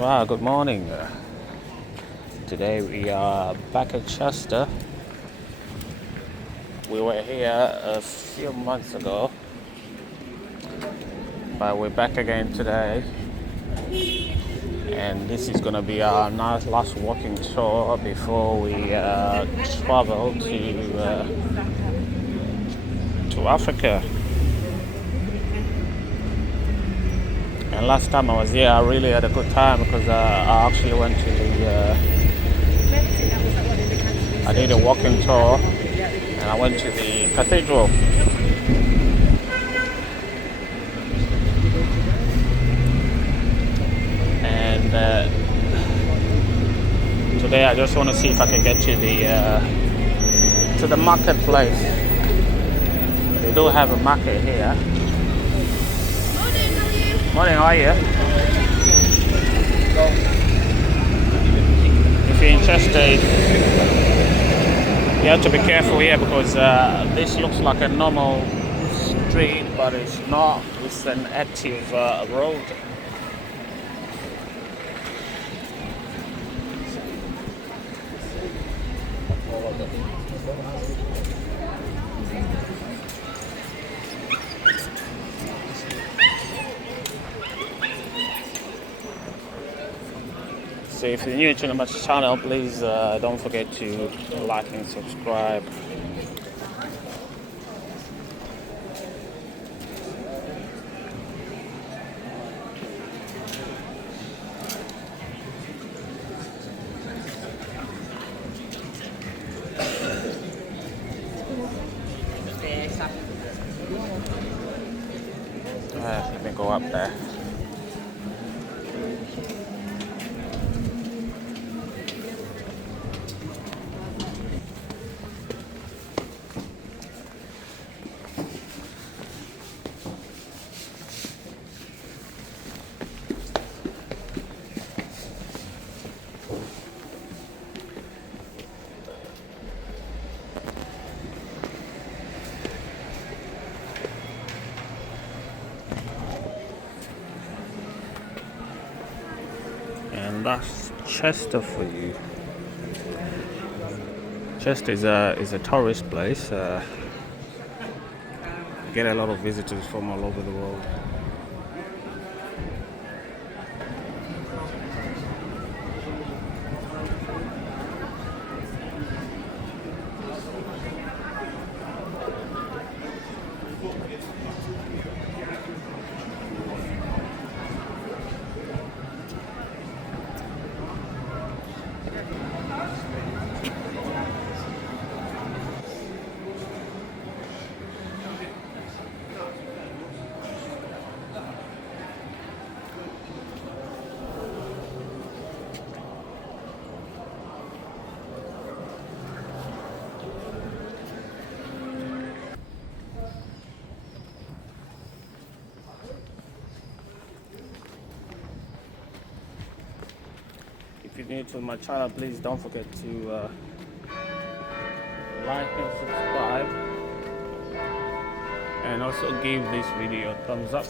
Wow, good morning. Today we are back at Chester. We were here a few months ago, but we're back again today. And this is going to be our nice last walking tour before we travel to Africa. And last time I was here, I really had a good time because I actually went to I did a walking tour and I went to the Cathedral. And today I just want to see if I can get to the marketplace. They do have a market here. Morning, how are you? If you're interested, you have to be careful here because this looks like a normal street, but it's not. It's an active road. So if you're new to my channel, please don't forget to like and subscribe. Let me go up there. And that's Chester for you. Chester is a tourist place. Get a lot of visitors from all over the world. If you're new to my channel, please don't forget to like and subscribe, and also give this video a thumbs up.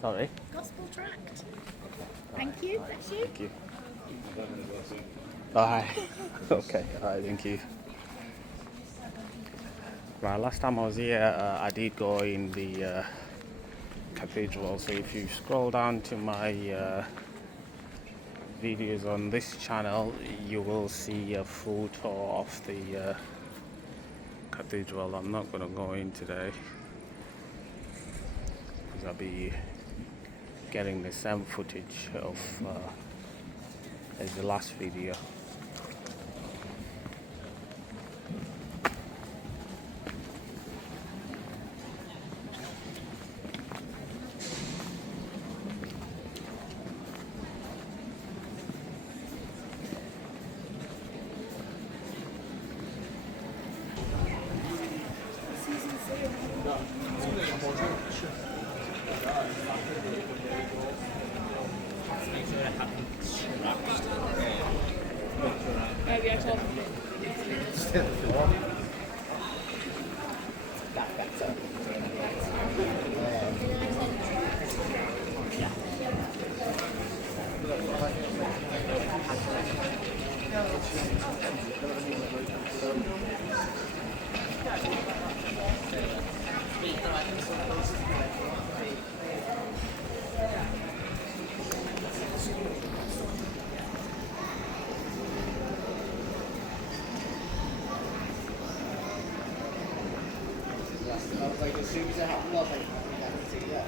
Sorry. Gospel tract. Thank you. Bless you. Thank you. Oh, hi. Okay. All right. Thank you. Right. Last time I was here, I did go in the cathedral. So if you scroll down to my videos on this channel, you will see a full tour of the cathedral. I'm not going to go in today because I'll be getting the same footage of as the last video. Like as soon as it happened, I was like, I can see that.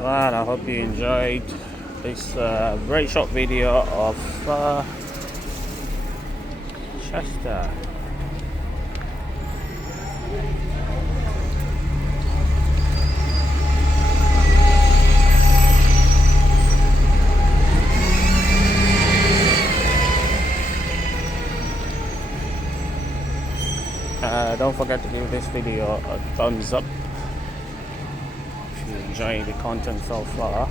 Well, I hope you enjoyed this very short video of Chester. Don't forget to give this video a thumbs up if you're enjoying the content so far.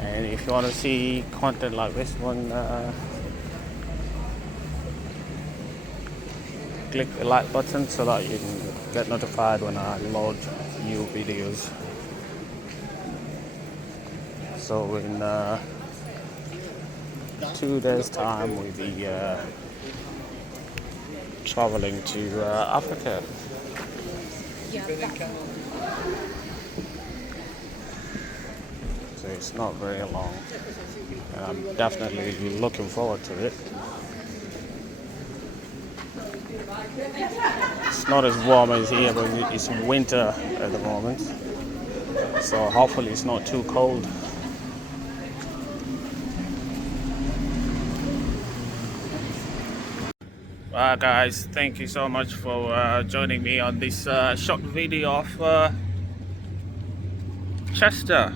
And if you want to see content like this one, click the like button so that you can get notified when I load new videos. So in 2 days time we'll be traveling to Africa. So it's not very long, and I'm definitely looking forward to it. It's not as warm as here, but it's winter at the moment, so hopefully it's not too cold. Guys, thank you so much for joining me on this short video of Chester.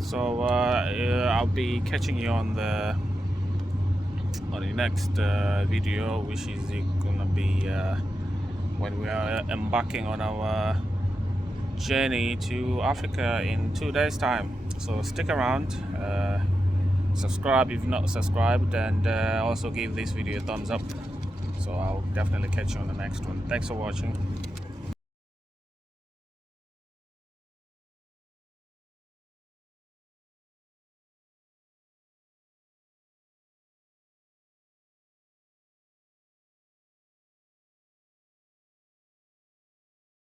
So I'll be catching you on the next video, which is gonna be when we are embarking on our journey to Africa in 2 days time. So stick around, subscribe if not subscribed, and also give this video a thumbs up. So I'll definitely catch you on the next one. Thanks for watching.